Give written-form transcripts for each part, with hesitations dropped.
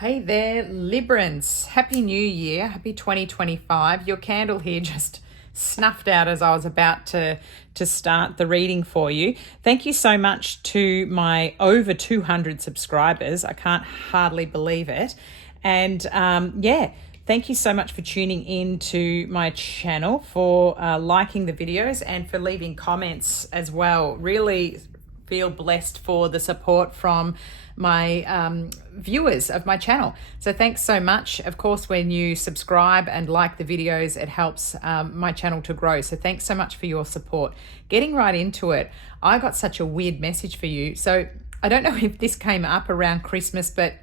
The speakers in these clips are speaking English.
Hey there, Librans. Happy New Year. Happy 2025. Your candle here just snuffed out as I was about to start the reading for you. Thank you so much to my over 200 subscribers. I can't hardly believe it. And thank you so much for tuning in to my channel, for liking the videos and for leaving comments as well. Really feel blessed for the support from my viewers of my channel. So thanks so much. Of course, when you subscribe and like the videos, it helps my channel to grow. So thanks so much for your support. Getting right into it, I got such a weird message for you. So I don't know if this came up around Christmas, but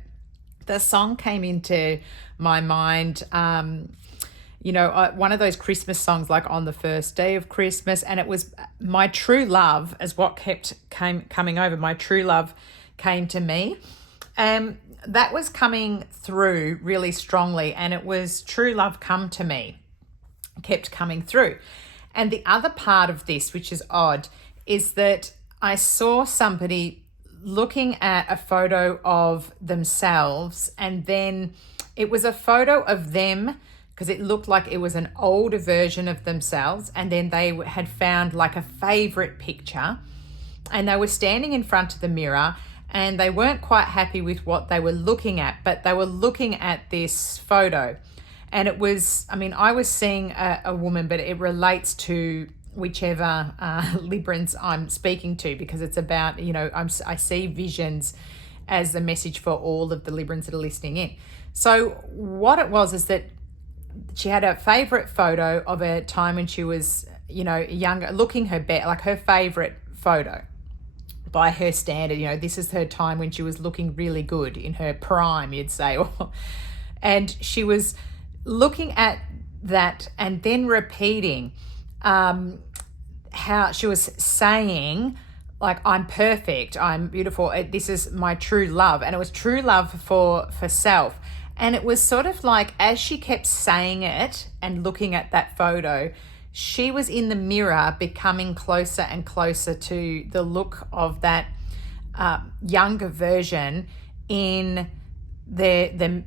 the song came into my mind. One of those Christmas songs, like On the First Day of Christmas, and it was My True Love as what kept coming over. My true love came to me. That was coming through really strongly, and it was true love come to me, kept coming through. And the other part of this, which is odd, is that I saw somebody looking at a photo of themselves, and then it was a photo of them because it looked like it was an older version of themselves, and then they had found like a favorite picture, and they were standing in front of the mirror, and they weren't quite happy with what they were looking at, but they were looking at this photo. And it was, I was seeing a woman, but it relates to whichever Librans I'm speaking to, because it's about, I see visions as the message for all of the Librans that are listening in. So what it was is that she had a favorite photo of a time when she was, younger, looking her best, like her favorite photo by her standard. This is her time when she was looking really good, in her prime, you'd say. And she was looking at that and then repeating how she was saying, like, I'm perfect, I'm beautiful, this is my true love. And it was true love for self. And it was sort of like, as she kept saying it and looking at that photo, she was in the mirror becoming closer and closer to the look of that younger version in the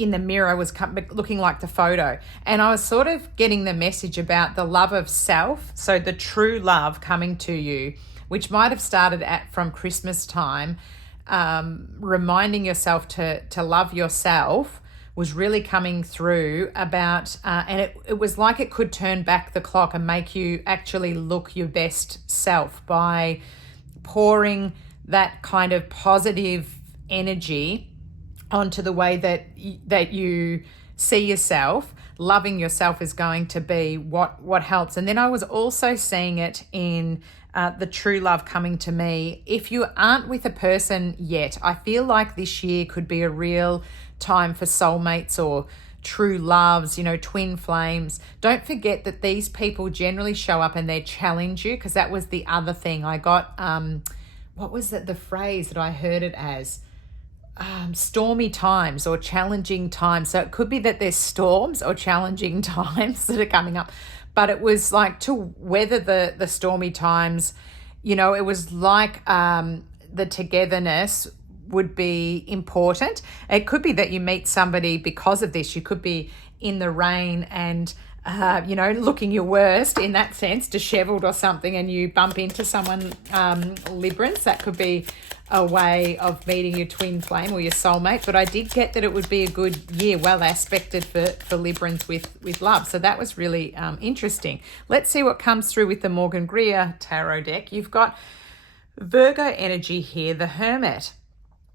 mirror, was looking like the photo. And I was sort of getting the message about the love of self. So the true love coming to you, which might have started from Christmas time, reminding yourself to love yourself, was really coming through about, and it was like it could turn back the clock and make you actually look your best self by pouring that kind of positive energy onto the way that you see yourself. Loving yourself is going to be what helps. And then I was also seeing it in the true love coming to me. If you aren't with a person yet, I feel like this year could be a real time for soulmates or true loves, twin flames. Don't forget that these people generally show up and they challenge you, because that was the other thing I got. What was the phrase that I heard it as? Stormy times or challenging times. So it could be that there's storms or challenging times that are coming up, but it was like to weather the stormy times. It was like the togetherness would be important. It could be that you meet somebody because of this. You could be in the rain and looking your worst in that sense, disheveled or something, and you bump into someone, Librans. That could be a way of meeting your twin flame or your soulmate. But I did get that it would be a good year, well aspected for Librans with love. So that was really interesting. Let's see what comes through with the Morgan Greer tarot deck. You've got Virgo energy here, the Hermit.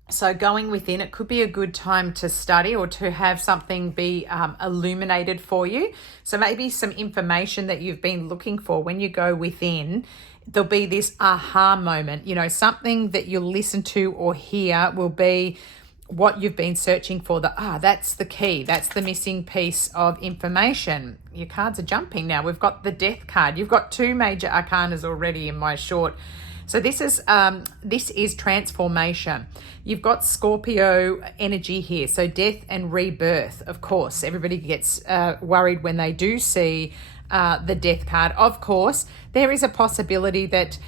So going within, it could be a good time to study or to have something be illuminated for you. So maybe some information that you've been looking for, when you go within, there'll be this aha moment. Something that you'll listen to or hear will be what you've been searching for. That's the key. That's the missing piece of information. Your cards are jumping now. We've got the Death card. You've got two major arcanas already in my short. So this is transformation. You've got Scorpio energy here. So death and rebirth, of course. Everybody gets worried when they do see the Death card. Of course, there is a possibility that,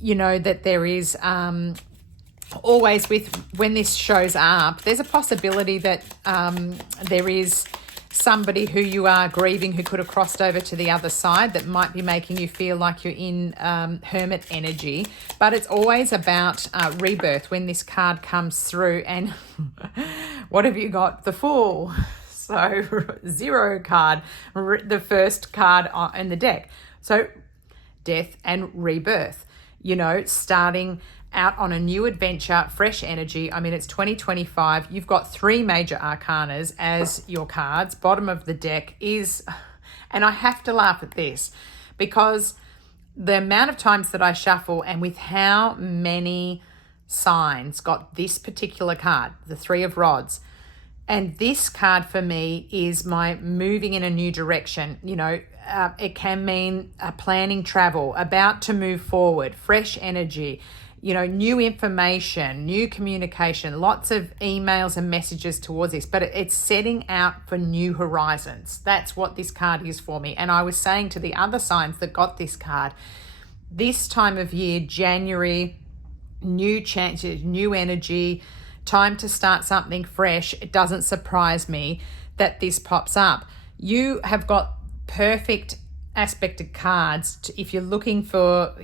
that there is always with when this shows up, there's a possibility that there is somebody who you are grieving who could have crossed over to the other side that might be making you feel like you're in hermit energy. But it's always about rebirth when this card comes through. And what have you got? The Fool. So 0 card, the first card in the deck. So death and rebirth, starting out on a new adventure, fresh energy. I mean, it's 2025. You've got 3 major arcanas as your cards. Bottom of the deck is, and I have to laugh at this because the amount of times that I shuffle and with how many signs got this particular card, the 3 of Rods. And this card for me is my moving in a new direction. It can mean planning travel, about to move forward, fresh energy, new information, new communication, lots of emails and messages towards this, but it's setting out for new horizons. That's what this card is for me. And I was saying to the other signs that got this card, this time of year, January, new chances, new energy, time to start something fresh. It doesn't surprise me that this pops up. You have got perfect aspected cards if you're looking for,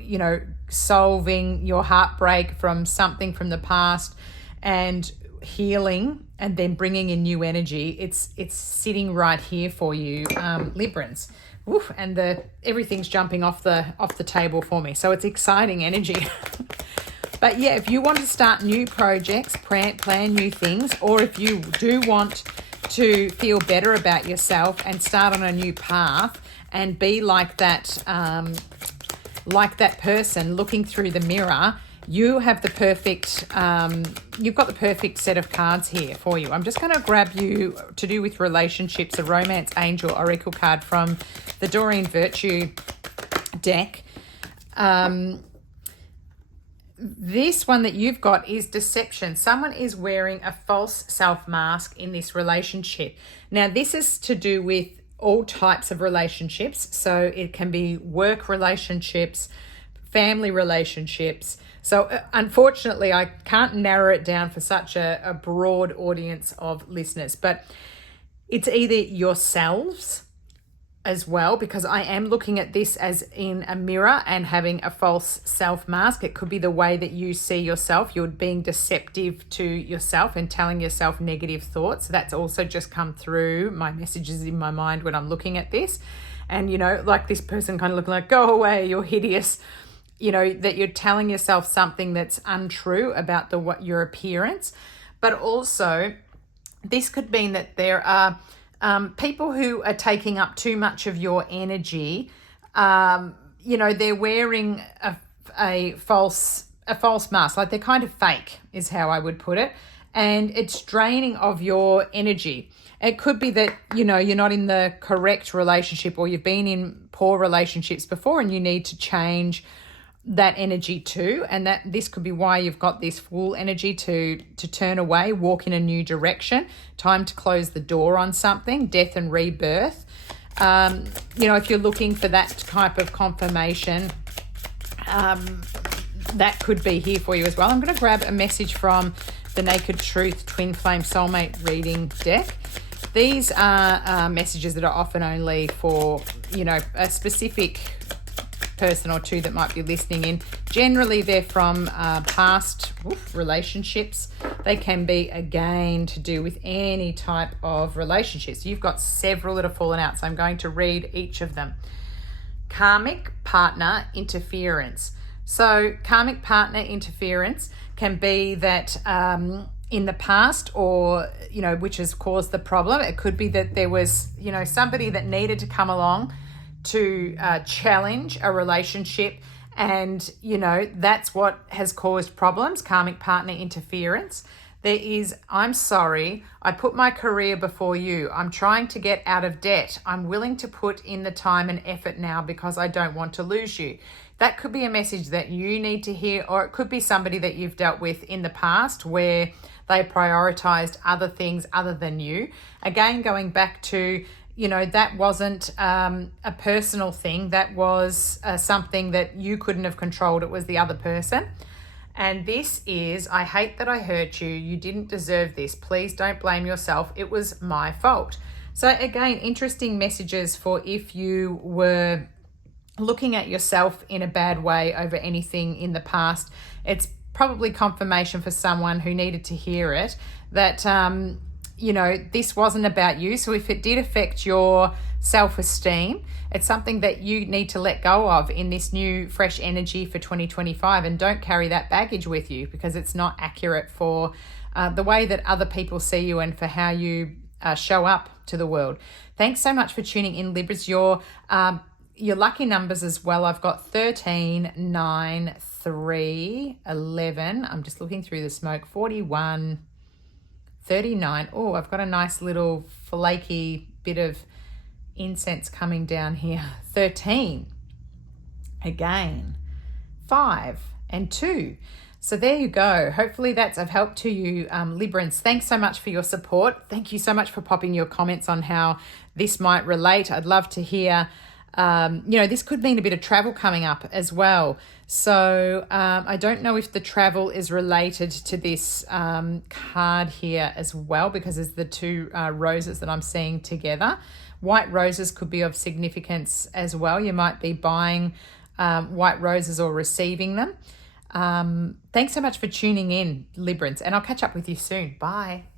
solving your heartbreak from something from the past and healing and then bringing in new energy. It's sitting right here for you, Librans. Woof, and everything's jumping off the table for me. So it's exciting energy. But yeah, if you want to start new projects, plan new things, or if you do want to feel better about yourself and start on a new path and be like that person looking through the mirror, you have the perfect, you've got the perfect set of cards here for you. I'm just going to grab you to do with relationships, a Romance Angel Oracle card from the Doreen Virtue deck. This one that you've got is deception. Someone is wearing a false self-mask in this relationship. Now, this is to do with all types of relationships. So it can be work relationships, family relationships. So unfortunately, I can't narrow it down for such a broad audience of listeners. But it's either yourselves as well, because I am looking at this as in a mirror and having a false self mask. It could be the way that you see yourself. You're being deceptive to yourself and telling yourself negative thoughts. So that's also just come through my messages in my mind when I'm looking at this. And, like this person kind of looking like, go away, you're hideous. That you're telling yourself something that's untrue about what your appearance. But also, this could mean that there are people who are taking up too much of your energy. They're wearing a false mask, like they're kind of fake is how I would put it. And it's draining of your energy. It could be that, you're not in the correct relationship, or you've been in poor relationships before and you need to change that energy too. And that this could be why you've got this Fool energy to turn away, walk in a new direction, time to close the door on something, death and rebirth. If you're looking for that type of confirmation, that could be here for you as well. I'm going to grab a message from the Naked Truth Twin Flame Soulmate reading deck. These are messages that are often only for, a specific person or two that might be listening in. Generally, they're from past relationships. They can be, again, to do with any type of relationships. You've got several that have fallen out, so I'm going to read each of them. Karmic partner interference. So karmic partner interference can be that in the past, or, which has caused the problem. It could be that there was, somebody that needed to come along to challenge a relationship, and that's what has caused problems. Karmic partner interference. There is, I'm sorry, I put my career before you. I'm trying to get out of debt. I'm willing to put in the time and effort now because I don't want to lose you. That could be a message that you need to hear, or it could be somebody that you've dealt with in the past where they prioritized other things other than you. Again, going back to, that wasn't a personal thing. That was something that you couldn't have controlled. It was the other person. And this is, I hate that I hurt you. You didn't deserve this. Please don't blame yourself. It was my fault. So again, interesting messages for if you were looking at yourself in a bad way over anything in the past. It's probably confirmation for someone who needed to hear it that, this wasn't about you. So if it did affect your self-esteem, it's something that you need to let go of in this new fresh energy for 2025, and don't carry that baggage with you because it's not accurate for the way that other people see you and for how you show up to the world. Thanks so much for tuning in, Libras. Your lucky numbers as well. I've got 13, 9, 3, 11. I'm just looking through the smoke. 41, 39. Oh, I've got a nice little flaky bit of incense coming down here. 13. Again. 5 and 2. So there you go. Hopefully that's of help to you, Librans. Thanks so much for your support. Thank you so much for popping your comments on how this might relate. I'd love to hear. This could mean a bit of travel coming up as well. So I don't know if the travel is related to this card here as well, because there's the two roses that I'm seeing together. White roses could be of significance as well. You might be buying white roses or receiving them. Thanks so much for tuning in, Librans, and I'll catch up with you soon. Bye.